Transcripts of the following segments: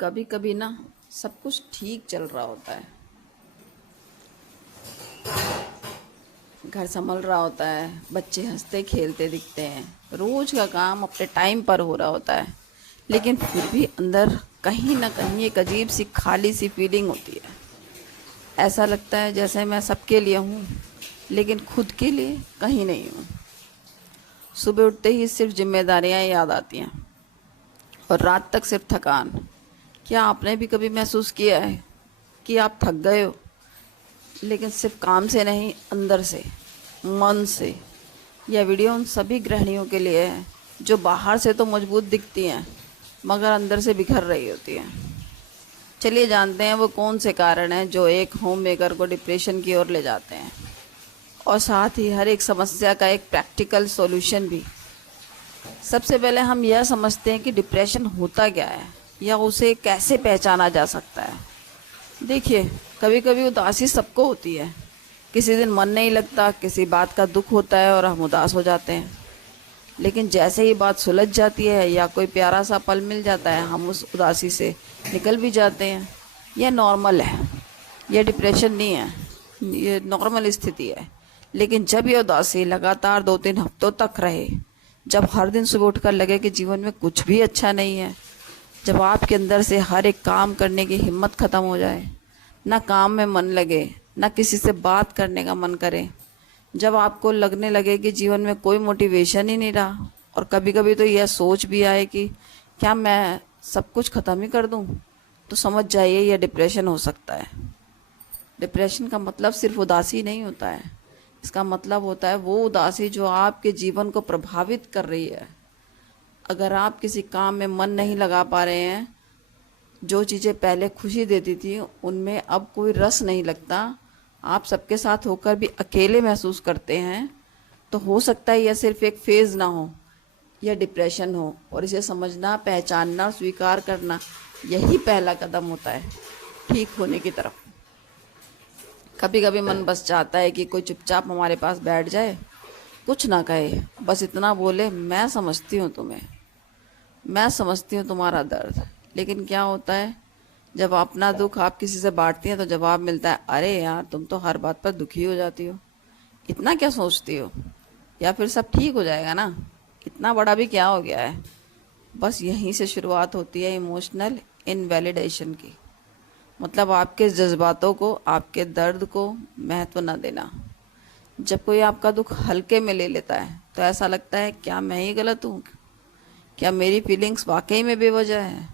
कभी कभी ना सब कुछ ठीक चल रहा होता है। घर संभल रहा होता है, बच्चे हंसते खेलते दिखते हैं, रोज का काम अपने टाइम पर हो रहा होता है। लेकिन फिर भी अंदर कहीं ना कहीं एक अजीब सी खाली सी फीलिंग होती है। ऐसा लगता है जैसे मैं सबके लिए हूँ, लेकिन खुद के लिए कहीं नहीं हूँ। सुबह उठते ही सिर्फ जिम्मेदारियाँ याद आती हैं और रात तक सिर्फ थकान। क्या आपने भी कभी महसूस किया है कि आप थक गए हो, लेकिन सिर्फ काम से नहीं, अंदर से, मन से? यह वीडियो उन सभी गृहिणियों के लिए है जो बाहर से तो मजबूत दिखती हैं मगर अंदर से बिखर रही होती हैं। चलिए जानते हैं वो कौन से कारण हैं जो एक होम मेकर को डिप्रेशन की ओर ले जाते हैं, और साथ ही हर एक समस्या का एक प्रैक्टिकल सॉल्यूशन भी। सबसे पहले हम यह समझते हैं कि डिप्रेशन होता क्या है या उसे कैसे पहचाना जा सकता है। देखिए, कभी कभी उदासी सबको होती है। किसी दिन मन नहीं लगता, किसी बात का दुख होता है और हम उदास हो जाते हैं। लेकिन जैसे ही बात सुलझ जाती है या कोई प्यारा सा पल मिल जाता है, हम उस उदासी से निकल भी जाते हैं। यह नॉर्मल है, यह डिप्रेशन नहीं है, ये नॉर्मल स्थिति है। लेकिन जब यह उदासी लगातार 2-3 हफ्तों तक रहे, जब हर दिन सुबह उठकर लगे कि जीवन में कुछ भी अच्छा नहीं है, जब आपके अंदर से हर एक काम करने की हिम्मत ख़त्म हो जाए, ना काम में मन लगे, ना किसी से बात करने का मन करे, जब आपको लगने लगे कि जीवन में कोई मोटिवेशन ही नहीं रहा, और कभी कभी तो यह सोच भी आए कि क्या मैं सब कुछ ख़त्म ही कर दूं, तो समझ जाइए यह डिप्रेशन हो सकता है। डिप्रेशन का मतलब सिर्फ उदासी नहीं होता है। इसका मतलब होता है वो उदासी जो आपके जीवन को प्रभावित कर रही है। अगर आप किसी काम में मन नहीं लगा पा रहे हैं, जो चीज़ें पहले खुशी देती थी उनमें अब कोई रस नहीं लगता, आप सबके साथ होकर भी अकेले महसूस करते हैं, तो हो सकता है यह सिर्फ एक फेज़ ना हो, यह डिप्रेशन हो। और इसे समझना, पहचानना और स्वीकार करना, यही पहला कदम होता है ठीक होने की तरफ। कभी कभी मन बस चाहता है कि कोई चुपचाप हमारे पास बैठ जाए, कुछ ना कहे, बस इतना बोले, मैं समझती हूँ तुम्हें, मैं समझती हूँ तुम्हारा दर्द। लेकिन क्या होता है, जब अपना दुख आप किसी से बांटती हैं तो जवाब मिलता है, अरे यार तुम तो हर बात पर दुखी हो जाती हो, इतना क्या सोचती हो, या फिर सब ठीक हो जाएगा ना, इतना बड़ा भी क्या हो गया है। बस यहीं से शुरुआत होती है इमोशनल इनवैलिडेशन की। मतलब आपके जज्बातों को, आपके दर्द को महत्व न देना। जब कोई आपका दुख हल्के में ले लेता है तो ऐसा लगता है, क्या मैं ही गलत हूँ, क्या मेरी फीलिंग्स वाकई में बेवजह है।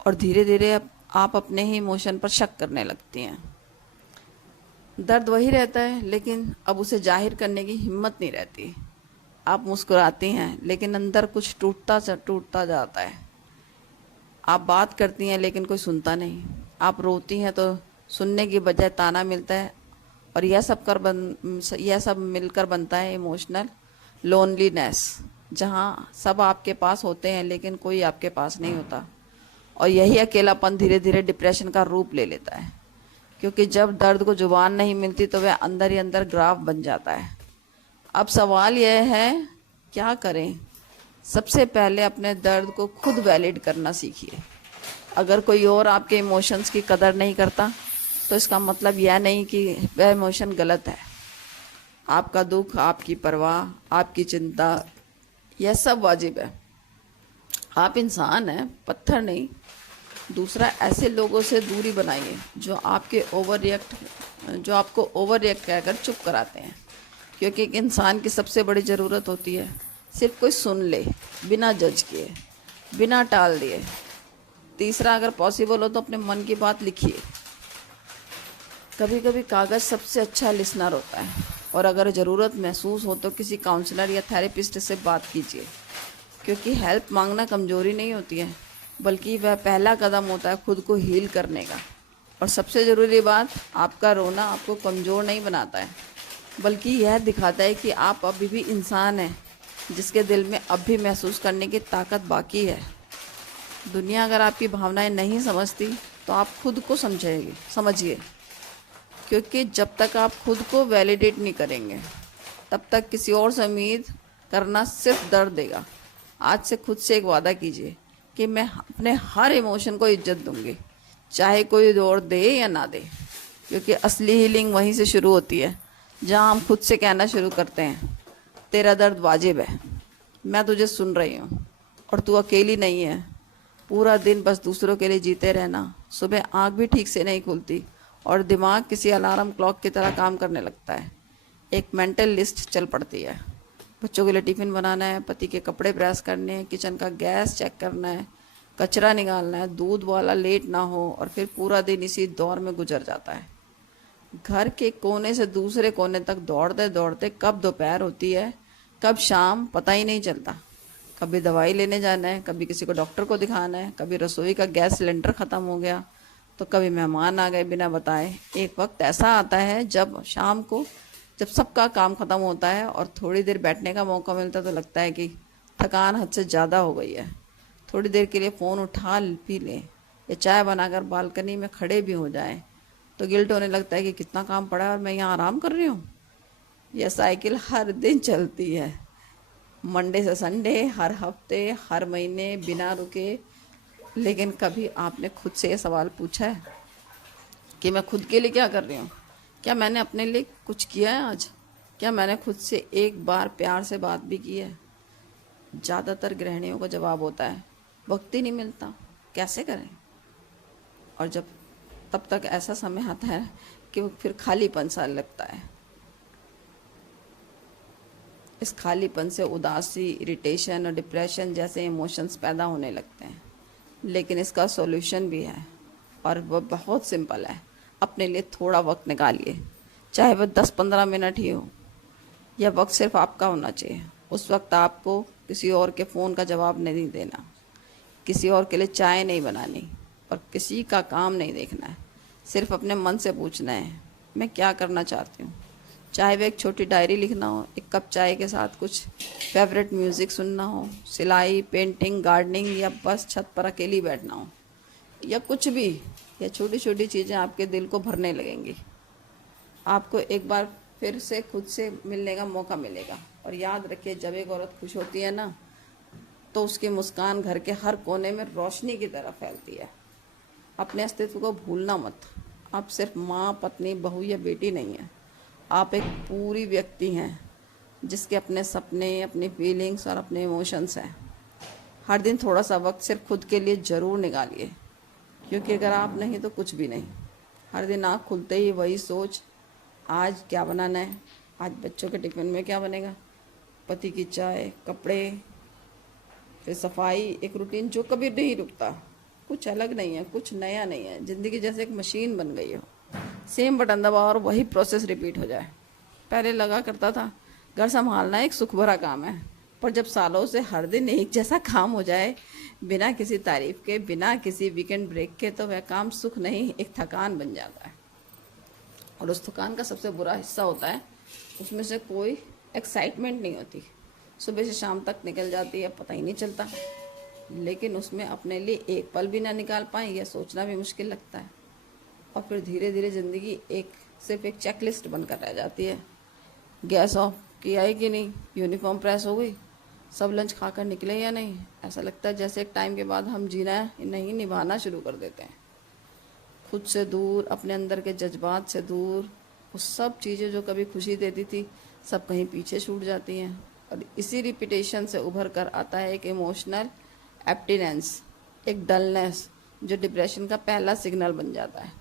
और धीरे धीरे आप अपने ही इमोशन पर शक करने लगती हैं। दर्द वही रहता है, लेकिन अब उसे जाहिर करने की हिम्मत नहीं रहती। आप मुस्कुराती हैं लेकिन अंदर कुछ टूटता जाता है। आप बात करती हैं लेकिन कोई सुनता नहीं। आप रोती हैं तो सुनने की बजाय ताना मिलता है। और यह सब मिलकर बनता है इमोशनल लोनलीनेस, जहाँ सब आपके पास होते हैं लेकिन कोई आपके पास नहीं होता। और यही अकेलापन धीरे धीरे डिप्रेशन का रूप ले लेता है, क्योंकि जब दर्द को जुबान नहीं मिलती तो वह अंदर ही अंदर ग्राफ बन जाता है। अब सवाल यह है, क्या करें? सबसे पहले अपने दर्द को खुद वैलिड करना सीखिए। अगर कोई और आपके इमोशंस की कदर नहीं करता, तो इसका मतलब यह नहीं कि वह इमोशन गलत है। आपका दुख, आपकी परवाह, आपकी चिंता, यह सब वाजिब है। आप इंसान हैं, पत्थर नहीं। दूसरा, ऐसे लोगों से दूरी बनाइए जो आपको ओवर रिएक्ट कहकर चुप कराते हैं। क्योंकि एक इंसान की सबसे बड़ी ज़रूरत होती है सिर्फ कोई सुन ले, बिना जज किए, बिना टाल दिए। तीसरा, अगर पॉसिबल हो तो अपने मन की बात लिखिए। कभी कभी कागज़ सबसे अच्छा लिसनर होता है। और अगर ज़रूरत महसूस हो तो किसी काउंसलर या थेरेपिस्ट से बात कीजिए, क्योंकि हेल्प मांगना कमज़ोरी नहीं होती है, बल्कि वह पहला कदम होता है खुद को हील करने का। और सबसे ज़रूरी बात, आपका रोना आपको कमज़ोर नहीं बनाता है, बल्कि यह दिखाता है कि आप अभी भी इंसान हैं, जिसके दिल में अब भी महसूस करने की ताकत बाकी है। दुनिया अगर आपकी भावनाएं नहीं समझती तो आप खुद को समझिए, क्योंकि जब तक आप खुद को वैलिडेट नहीं करेंगे, तब तक किसी और से उम्मीद करना सिर्फ दर्द देगा। आज से खुद से एक वादा कीजिए कि मैं अपने हर इमोशन को इज्जत दूंगी, चाहे कोई दौड़ दे या ना दे, क्योंकि असली हीलिंग वहीं से शुरू होती है जहाँ हम खुद से कहना शुरू करते हैं, तेरा दर्द वाजिब है, मैं तुझे सुन रही हूँ और तू अकेली नहीं है। पूरा दिन बस दूसरों के लिए जीते रहना, सुबह आँख भी ठीक से नहीं खुलती और दिमाग किसी अलार्म क्लॉक की तरह काम करने लगता है। एक मेंटल लिस्ट चल पड़ती है, बच्चों के लिए टिफ़िन बनाना है, पति के कपड़े प्रेस करने हैं, किचन का गैस चेक करना है, कचरा निकालना है, दूध वाला लेट ना हो, और फिर पूरा दिन इसी दौर में गुजर जाता है। घर के कोने से दूसरे कोने तक दौड़ते दौड़ते कब दोपहर होती है, कब शाम, पता ही नहीं चलता। कभी दवाई लेने जाना है, कभी किसी को डॉक्टर को दिखाना है, कभी रसोई का गैस सिलेंडर ख़त्म हो गया, तो कभी मेहमान आ गए बिना बताए। एक वक्त ऐसा आता है जब शाम को, जब सबका काम ख़त्म होता है और थोड़ी देर बैठने का मौका मिलता है, तो लगता है कि थकान हद से ज़्यादा हो गई है। थोड़ी देर के लिए फ़ोन उठा भी लें या चाय बनाकर बालकनी में खड़े भी हो जाएं, तो गिल्ट होने लगता है कि कितना काम पड़ा है और मैं यहाँ आराम कर रही हूँ। यह साइकिल हर दिन चलती है, मंडे से संडे, हर हफ्ते, हर महीने, बिना रुके। लेकिन कभी आपने खुद से ये सवाल पूछा है कि मैं खुद के लिए क्या कर रही हूँ? क्या मैंने अपने लिए कुछ किया है आज? क्या मैंने खुद से एक बार प्यार से बात भी की है? ज़्यादातर गृहिणियों का जवाब होता है, वक्त ही नहीं मिलता, कैसे करें? और जब तब तक ऐसा समय आता है कि वो फिर खालीपन सा लगता है। इस खालीपन से उदासी, इरिटेशन और डिप्रेशन जैसे इमोशंस पैदा होने लगते हैं। लेकिन इसका सॉल्यूशन भी है और वह बहुत सिंपल है। अपने लिए थोड़ा वक्त निकालिए, चाहे वह 10-15 मिनट ही हो। यह वक्त सिर्फ आपका होना चाहिए। उस वक्त आपको किसी और के फ़ोन का जवाब नहीं देना, किसी और के लिए चाय नहीं बनानी और किसी का काम नहीं देखना है। सिर्फ अपने मन से पूछना है, मैं क्या करना चाहती हूँ। चाहे वह एक छोटी डायरी लिखना हो, एक कप चाय के साथ कुछ फेवरेट म्यूज़िक सुनना हो, सिलाई, पेंटिंग, गार्डनिंग, या बस छत पर अकेली बैठना हो, या कुछ भी। यह छोटी छोटी चीज़ें आपके दिल को भरने लगेंगी। आपको एक बार फिर से खुद से मिलने का मौका मिलेगा। और याद रखिए, जब एक औरत खुश होती है ना, तो उसकी मुस्कान घर के हर कोने में रोशनी की तरह फैलती है। अपने अस्तित्व को भूलना मत। आप सिर्फ माँ, पत्नी, बहू या बेटी नहीं हैं। आप एक पूरी व्यक्ति हैं जिसके अपने सपने, अपनी फीलिंग्स और अपने इमोशंस हैं। हर दिन थोड़ा सा वक्त सिर्फ खुद के लिए ज़रूर निकालिए, क्योंकि अगर आप नहीं तो कुछ भी नहीं। हर दिन आँख खुलते ही वही सोच, आज क्या बनाना है, आज बच्चों के टिफ़िन में क्या बनेगा, पति की चाय, कपड़े, फिर सफाई। एक रूटीन जो कभी नहीं रुकता। कुछ अलग नहीं है, कुछ नया नहीं है। ज़िंदगी जैसे एक मशीन बन गई हो, सेम बटन दबाओ और वही प्रोसेस रिपीट हो जाए। पहले लगा करता था घर संभालना एक सुख भरा काम है, पर जब सालों से हर दिन एक जैसा काम हो जाए, बिना किसी तारीफ के, बिना किसी वीकेंड ब्रेक के, तो वह काम सुख नहीं, एक थकान बन जाता है। और उस थकान का सबसे बुरा हिस्सा होता है, उसमें से कोई एक्साइटमेंट नहीं होती। सुबह से शाम तक निकल जाती है, पता ही नहीं चलता। लेकिन उसमें अपने लिए एक पल भी ना निकाल पाए, यह सोचना भी मुश्किल लगता है। और फिर धीरे धीरे ज़िंदगी सिर्फ एक चेकलिस्ट बनकर रह जाती है। गैस ऑफ किया है कि नहीं, यूनिफॉर्म प्रेस हो गई, सब लंच खाकर निकले या नहीं। ऐसा लगता है जैसे एक टाइम के बाद हम जीना नहीं, निभाना शुरू कर देते हैं। खुद से दूर, अपने अंदर के जज्बात से दूर, वो सब चीज़ें जो कभी खुशी देती थी, सब कहीं पीछे छूट जाती हैं। और इसी रिपीटेशन से उभर कर आता है एक इमोशनल एब्स्टिनेंस, एक डलनेस, जो डिप्रेशन का पहला सिग्नल बन जाता है।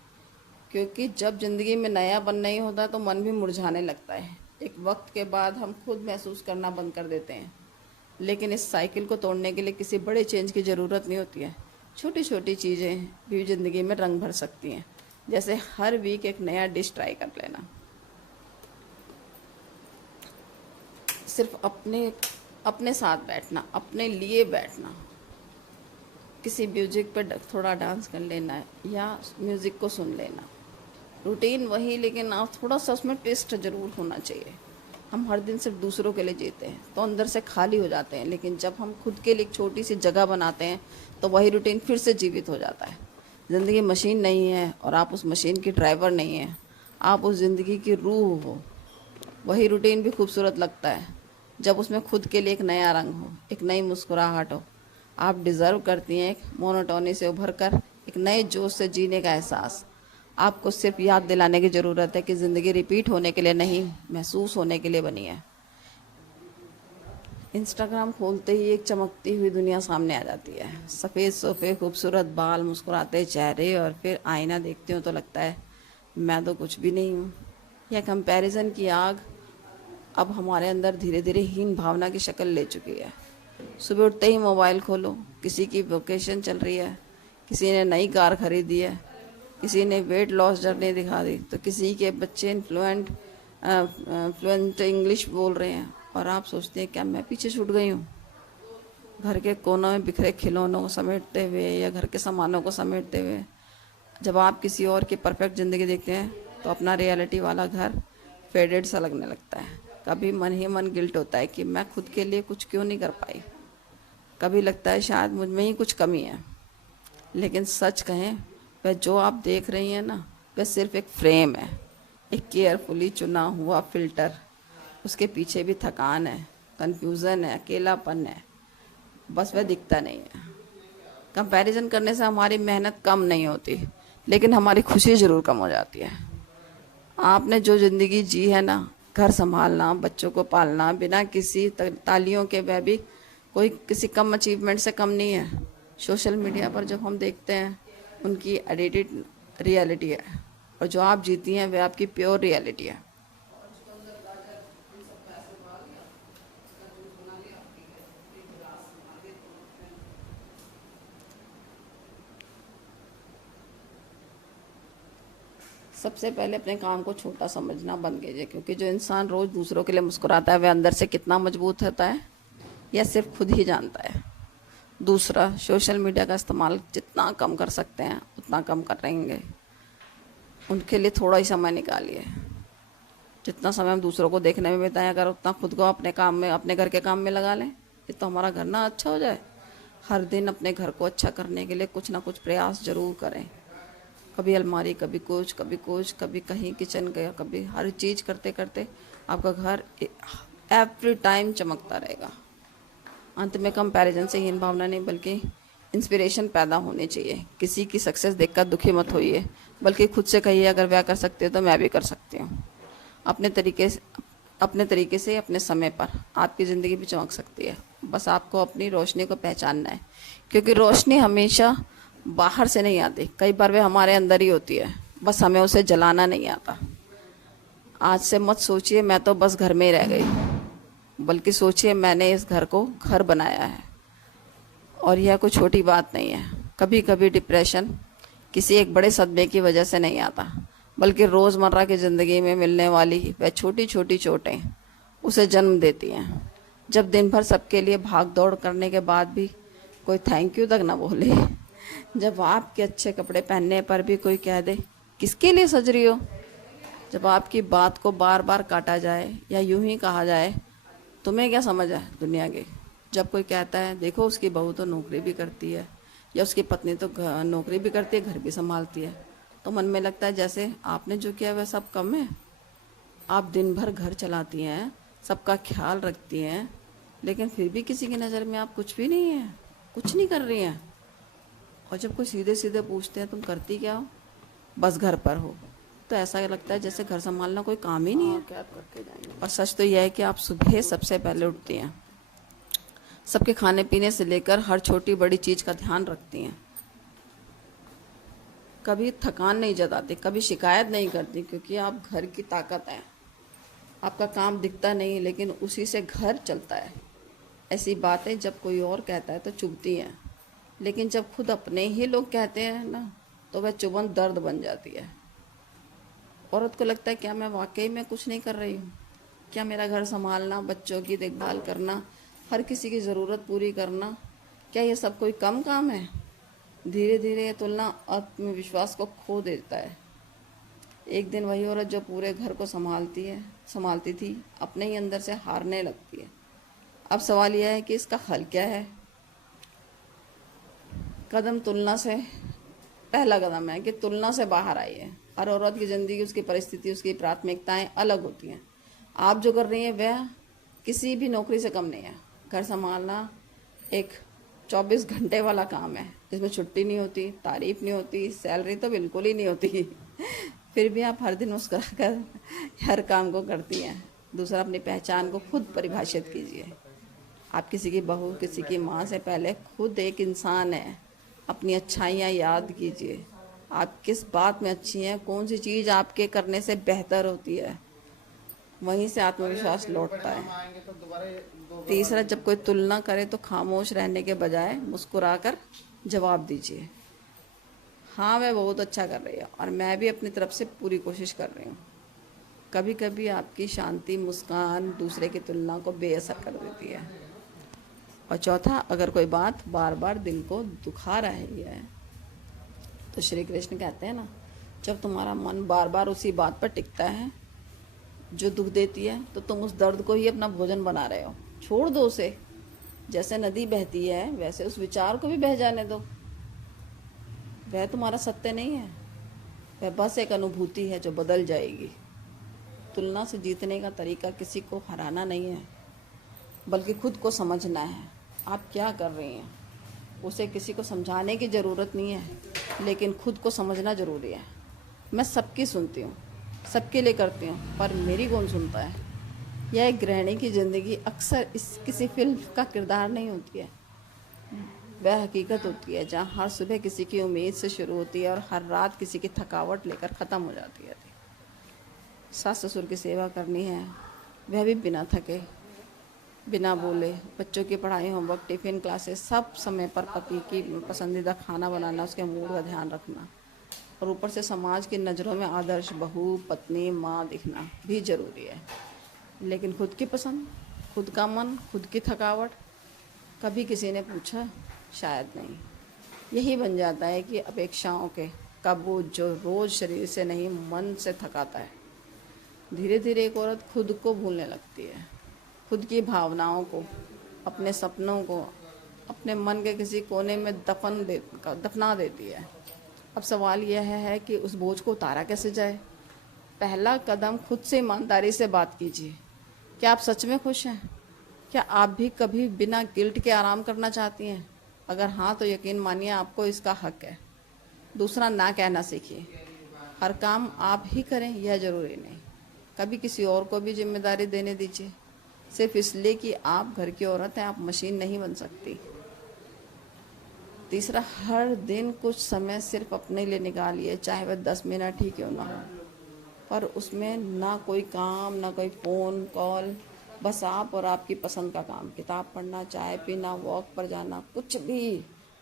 क्योंकि जब ज़िंदगी में नयापन नहीं होता तो मन भी मुरझाने लगता है। एक वक्त के बाद हम खुद महसूस करना बंद कर देते हैं। लेकिन इस साइकिल को तोड़ने के लिए किसी बड़े चेंज की ज़रूरत नहीं होती है। छोटी छोटी चीज़ें भी ज़िंदगी में रंग भर सकती हैं। जैसे हर वीक एक नया डिश ट्राई कर लेना, सिर्फ अपने साथ बैठना, अपने लिए बैठना, किसी म्यूज़िक पर थोड़ा डांस कर लेना या म्यूज़िक को सुन लेना। रूटीन वही, लेकिन आप थोड़ा सा उसमें ट्विस्ट ज़रूर होना चाहिए। हम हर दिन सिर्फ दूसरों के लिए जीते हैं तो अंदर से खाली हो जाते हैं, लेकिन जब हम खुद के लिए एक छोटी सी जगह बनाते हैं तो वही रूटीन फिर से जीवित हो जाता है। ज़िंदगी मशीन नहीं है और आप उस मशीन की ड्राइवर नहीं हैं, आप उस ज़िंदगी की रूह हो। वही रूटीन भी खूबसूरत लगता है जब उसमें खुद के लिए एक नया रंग हो, एक नई मुस्कुराहट हो। आप डिज़र्व करती हैं एक मोनोटोनी से उभर कर एक नए जोश से जीने का एहसास। आपको सिर्फ याद दिलाने की ज़रूरत है कि ज़िंदगी रिपीट होने के लिए नहीं, महसूस होने के लिए बनी है। इंस्टाग्राम खोलते ही एक चमकती हुई दुनिया सामने आ जाती है। सफ़ेद सोफ़े, खूबसूरत बाल, मुस्कुराते चेहरे, और फिर आईना देखती हूँ तो लगता है मैं तो कुछ भी नहीं हूँ। यह कंपैरिजन की आग अब हमारे अंदर धीरे धीरे हीन भावना की शक्ल ले चुकी है। सुबह उठते ही मोबाइल खोलो, किसी की वोकेशन चल रही है, किसी ने नई कार खरीदी है, किसी ने वेट लॉस जर्नी दिखा दी, तो किसी के बच्चे फ्लुएंट इंग्लिश बोल रहे हैं, और आप सोचते हैं क्या मैं पीछे छूट गई हूँ। घर के कोनों में बिखरे खिलौनों को समेटते हुए या घर के सामानों को समेटते हुए जब आप किसी और की परफेक्ट ज़िंदगी देखते हैं तो अपना रियलिटी वाला घर फेडेड सा लगने लगता है। कभी मन ही मन गिल्ट होता है कि मैं खुद के लिए कुछ क्यों नहीं कर पाई। कभी लगता है शायद मुझ में ही कुछ कमी है। लेकिन सच कहें, वह जो आप देख रही हैं ना, वह सिर्फ एक फ्रेम है, एक केयरफुली चुना हुआ फ़िल्टर। उसके पीछे भी थकान है, कन्फ्यूज़न है, अकेलापन है, बस वह दिखता नहीं है। कंपैरिजन करने से हमारी मेहनत कम नहीं होती, लेकिन हमारी खुशी ज़रूर कम हो जाती है। आपने जो ज़िंदगी जी है ना, घर संभालना, बच्चों को पालना, बिना किसी तालियों के, वह भी कोई किसी कम अचीवमेंट से कम नहीं है। सोशल मीडिया पर जब हम देखते हैं उनकी एडिटेड रियलिटी है, और जो आप जीती हैं वह आपकी प्योर रियलिटी है। सबसे पहले अपने काम को छोटा समझना बंद कीजिए, क्योंकि जो इंसान रोज़ दूसरों के लिए मुस्कुराता है वह अंदर से कितना मजबूत होता है यह सिर्फ खुद ही जानता है। दूसरा, सोशल मीडिया का इस्तेमाल जितना कम कर सकते हैं उतना कम कर रहेंगे। उनके लिए थोड़ा ही समय निकालिए। जितना समय हम दूसरों को देखने में बिताएं, अगर उतना खुद को अपने काम में, अपने घर के काम में लगा लें, ये तो हमारा घर ना अच्छा हो जाए। हर दिन अपने घर को अच्छा करने के लिए कुछ ना कुछ प्रयास जरूर करें। कभी अलमारी, कभी कुछ, कभी कुछ, कभी कहीं किचन गया, कभी हर चीज़ करते करते आपका घर एवरी टाइम चमकता रहेगा। अंत में कंपैरिजन से हीन भावना नहीं बल्कि इंस्पिरेशन पैदा होनी चाहिए। किसी की सक्सेस देखकर दुखी मत होइए, बल्कि खुद से कहिए अगर वह कर सकते हो तो मैं भी कर सकती हूँ। अपने तरीके से अपने समय पर आपकी ज़िंदगी भी चमक सकती है। बस आपको अपनी रोशनी को पहचानना है, क्योंकि रोशनी हमेशा बाहर से नहीं आती, कई बार वह हमारे अंदर ही होती है, बस हमें उसे जलाना नहीं आता। आज से मत सोचिए मैं तो बस घर में ही रह गई, बल्कि सोचिए मैंने इस घर को घर बनाया है। और यह कोई छोटी बात नहीं है। कभी कभी डिप्रेशन किसी एक बड़े सदमे की वजह से नहीं आता, बल्कि रोज़मर्रा की ज़िंदगी में मिलने वाली वह छोटी छोटी चोटें उसे जन्म देती हैं। जब दिन भर सबके लिए भाग दौड़ करने के बाद भी कोई थैंक यू तक ना बोले, जब आपके अच्छे कपड़े पहनने पर भी कोई कह दे किसके लिए सज रही हो, जब आपकी बात को बार बार काटा जाए या यूं ही कहा जाए तुम्हें क्या समझ है दुनिया की, जब कोई कहता है देखो उसकी बहू तो नौकरी भी करती है, या उसकी पत्नी तो नौकरी भी करती है, घर भी संभालती है, तो मन में लगता है जैसे आपने जो किया वह सब कम है। आप दिन भर घर चलाती हैं, सबका ख्याल रखती हैं, लेकिन फिर भी किसी की नज़र में आप कुछ भी नहीं हैं, कुछ नहीं कर रही हैं। और जब कोई सीधे सीधे पूछते हैं तुम करती क्या हो, बस घर पर हो, तो ऐसा लगता है जैसे घर संभालना कोई काम ही नहीं है। क्या करके जाएंगे। और सच तो यह है कि आप सुबह सबसे पहले उठती हैं, सबके खाने पीने से लेकर हर छोटी बड़ी चीज़ का ध्यान रखती हैं। कभी थकान नहीं जताती, कभी शिकायत नहीं करती, क्योंकि आप घर की ताकत हैं। आपका काम दिखता नहीं, लेकिन उसी से घर चलता है। ऐसी बातें जब कोई और कहता है तो चुभती हैं, लेकिन जब खुद अपने ही लोग कहते हैं ना, तो वह चुभन दर्द बन जाती है। औरत को लगता है क्या मैं वाकई में कुछ नहीं कर रही हूँ? क्या मेरा घर संभालना, बच्चों की देखभाल करना, हर किसी की ज़रूरत पूरी करना, क्या ये सब कोई कम काम है? धीरे धीरे ये तुलना आत्मविश्वास को खो देता है। एक दिन वही औरत जो पूरे घर को संभालती थी, अपने ही अंदर से हारने लगती है। अब सवाल यह है कि इसका हल क्या है? पहला कदम है कि तुलना से बाहर आइए। हर औरत की ज़िंदगी, उसकी परिस्थिति, उसकी प्राथमिकताएं अलग होती हैं। आप जो कर रही हैं वह किसी भी नौकरी से कम नहीं है। घर संभालना एक 24 घंटे वाला काम है, जिसमें छुट्टी नहीं होती, तारीफ नहीं होती, सैलरी तो बिल्कुल ही नहीं होती। फिर भी आप हर दिन मुस्कुरा कर हर काम को करती हैं। दूसरा, अपनी पहचान को खुद परिभाषित कीजिए। आप किसी की बहू, किसी की माँ से पहले खुद एक इंसान है। अपनी अच्छाइयाँ याद कीजिए। आप किस बात में अच्छी हैं, कौन सी चीज़ आपके करने से बेहतर होती है, वहीं से आत्मविश्वास लौटता है। तीसरा, जब कोई तुलना करे तो खामोश रहने के बजाय मुस्कुराकर जवाब दीजिए, हाँ मैं बहुत अच्छा कर रही हूँ और मैं भी अपनी तरफ से पूरी कोशिश कर रही हूँ। कभी कभी आपकी शांति मुस्कान दूसरे की तुलना को बेअसर कर देती है। और चौथा, अगर कोई बात बार बार दिल को दुखा रही है तो श्री कृष्ण कहते हैं ना, जब तुम्हारा मन बार बार उसी बात पर टिकता है जो दुख देती है, तो तुम उस दर्द को ही अपना भोजन बना रहे हो। छोड़ दो उसे। जैसे नदी बहती है वैसे उस विचार को भी बह जाने दो। वह तुम्हारा सत्य नहीं है, वह बस एक अनुभूति है जो बदल जाएगी। तुलना से जीतने का तरीका किसी को हराना नहीं है, बल्कि खुद को समझना है। आप क्या कर रही हैं उसे किसी को समझाने की ज़रूरत नहीं है, लेकिन खुद को समझना ज़रूरी है। मैं सबकी सुनती हूँ, सबके लिए करती हूँ, पर मेरी कौन सुनता है। यह एक गृहिणी की ज़िंदगी अक्सर किसी फिल्म का किरदार नहीं होती है, वह हकीकत होती है जहाँ हर सुबह किसी की उम्मीद से शुरू होती है और हर रात किसी की थकावट लेकर ख़त्म हो जाती है। सास ससुर की सेवा करनी है, वह भी बिना थके, बिना बोले। बच्चों की पढ़ाई, होमवर्क, टिफ़िन, क्लासेस, सब समय पर। पति की पसंदीदा खाना बनाना, उसके मूड का ध्यान रखना, और ऊपर से समाज की नज़रों में आदर्श बहू, पत्नी, माँ दिखना भी ज़रूरी है। लेकिन खुद की पसंद, खुद का मन, खुद की थकावट, कभी किसी ने पूछा? शायद नहीं। यही बन जाता है कि अपेक्षाओं के का बोझ जो रोज़ शरीर से नहीं मन से थकाता है। धीरे धीरे एक औरत खुद को भूलने लगती है, खुद की भावनाओं को, अपने सपनों को अपने मन के किसी कोने में दफना देती है। अब सवाल यह है कि उस बोझ को उतारा कैसे जाए। पहला कदम, खुद से ईमानदारी से बात कीजिए। क्या आप सच में खुश हैं? क्या आप भी कभी बिना गिल्ट के आराम करना चाहती हैं? अगर हाँ, तो यकीन मानिए आपको इसका हक है। दूसरा, ना कहना सीखिए। हर काम आप ही करें यह ज़रूरी नहीं, कभी किसी और को भी जिम्मेदारी देने दीजिए, सिर्फ इसलिए कि आप घर की औरत हैं। आप मशीन नहीं बन सकती। तीसरा, हर दिन कुछ समय सिर्फ अपने लिए निकालिए, चाहे वह 10 मिनट ही क्यों ना हो, पर उसमें ना कोई काम, ना कोई फ़ोन कॉल, बस आप और आपकी पसंद का काम। किताब पढ़ना, चाय पीना, वॉक पर जाना, कुछ भी,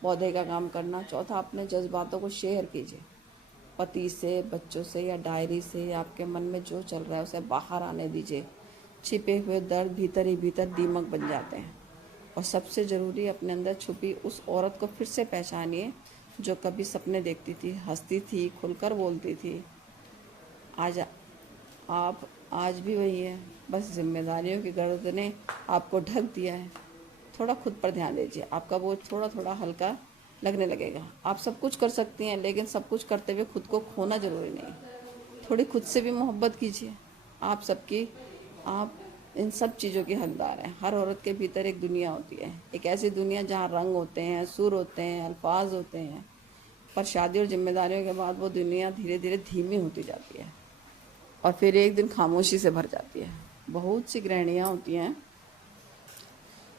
पौधे का काम करना। चौथा, अपने जज्बातों को शेयर कीजिए, पति से, बच्चों से या डायरी से। आपके मन में जो चल रहा है उसे बाहर आने दीजिए। छिपे हुए दर्द भीतर ही भीतर दीमक बन जाते हैं। और सबसे ज़रूरी, अपने अंदर छुपी उस औरत को फिर से पहचानिए जो कभी सपने देखती थी, हंसती थी, खुलकर बोलती थी। आज भी वही है, बस जिम्मेदारियों की गर्द ने आपको ढक दिया है। थोड़ा खुद पर ध्यान दीजिए, आपका बोझ थोड़ा थोड़ा हल्का लगने लगेगा। आप सब कुछ कर सकती हैं, लेकिन सब कुछ करते हुए खुद को खोना ज़रूरी नहीं। थोड़ी खुद से भी मोहब्बत कीजिए। आप इन सब चीज़ों की हकदार हैं। हर औरत के भीतर एक दुनिया होती है, एक ऐसी दुनिया जहाँ रंग होते हैं, सुर होते हैं, अल्फाज होते हैं, पर शादी और जिम्मेदारियों के बाद वो दुनिया धीरे धीरे धीमी होती जाती है और फिर एक दिन खामोशी से भर जाती है। बहुत सी गृहिणियाँ होती हैं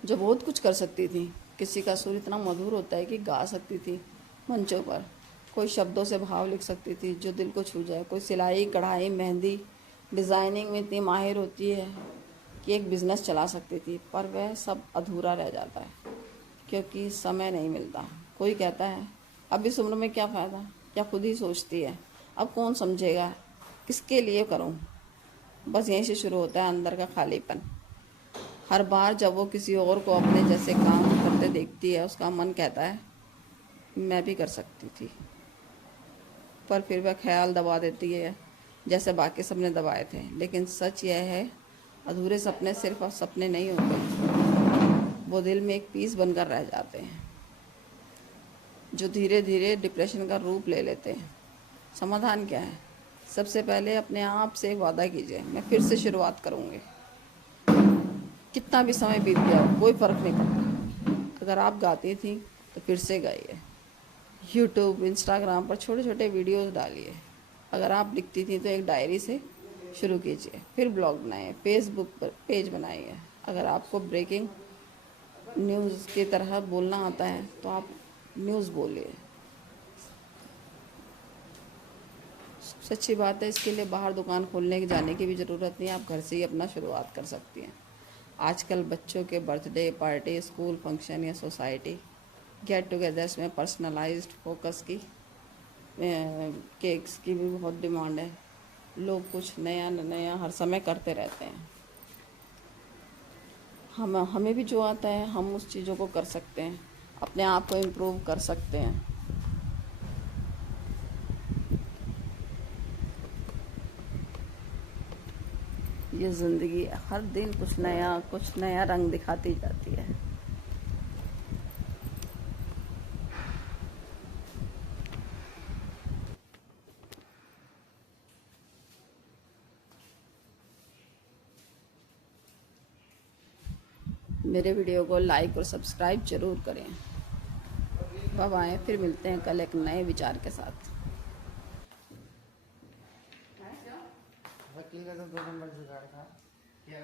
जो बहुत कुछ कर सकती थी। किसी का सुर इतना मधुर होता है कि गा सकती थी मंचों पर, कोई शब्दों से भाव लिख सकती थी जो दिल को छू जाए, कोई सिलाई, कढ़ाई, मेहंदी, डिज़ाइनिंग में इतनी माहिर होती है कि एक बिज़नेस चला सकती थी। पर वह सब अधूरा रह जाता है क्योंकि समय नहीं मिलता। कोई कहता है अब इस उम्र में क्या फ़ायदा, क्या खुद ही सोचती है अब कौन समझेगा, किसके लिए करूं। बस यहीं से शुरू होता है अंदर का खालीपन। हर बार जब वो किसी और को अपने जैसे काम करते देखती है, उसका मन कहता है मैं भी कर सकती थी, पर फिर वह ख्याल दबा देती है जैसे बाकी सबने दबाए थे। लेकिन सच यह है, अधूरे सपने सिर्फ सपने नहीं होते, वो दिल में एक पीस बनकर रह जाते हैं जो धीरे धीरे डिप्रेशन का रूप ले लेते हैं। समाधान क्या है? सबसे पहले अपने आप से एक वादा कीजिए, मैं फिर से शुरुआत करूँगी। कितना भी समय बीत गया कोई फ़र्क नहीं पड़ता। अगर आप गाती थी तो फिर से गाइए। यूट्यूब, इंस्टाग्राम पर छोटे छोटे वीडियोस डालिए। अगर आप लिखती थी तो एक डायरी से शुरू कीजिए, फिर ब्लॉग बनाइए, फेसबुक पर पेज बनाइए। अगर आपको ब्रेकिंग न्यूज़ की तरह बोलना आता है तो आप न्यूज़ बोलिए। सच्ची बात है, इसके लिए बाहर दुकान खोलने की जाने की भी ज़रूरत नहीं है, आप घर से ही अपना शुरुआत कर सकती हैं। आजकल बच्चों के बर्थडे पार्टी, स्कूल फंक्शन या सोसाइटी गेट टुगेदर्स में पर्सनलाइज्ड फोकस की केक्स की भी बहुत डिमांड है। लोग कुछ नया नया हर समय करते रहते हैं। हमें भी जो आता है हम उस चीज़ों को कर सकते हैं, अपने आप को इम्प्रूव कर सकते हैं। ये ज़िंदगी हर दिन कुछ नया रंग दिखाती जाती है। मेरे वीडियो को लाइक और सब्सक्राइब जरूर करें। बाय बाय, फिर मिलते हैं कल एक नए विचार के साथ। वकील का तो 2 नंबर जुगाड़ था क्या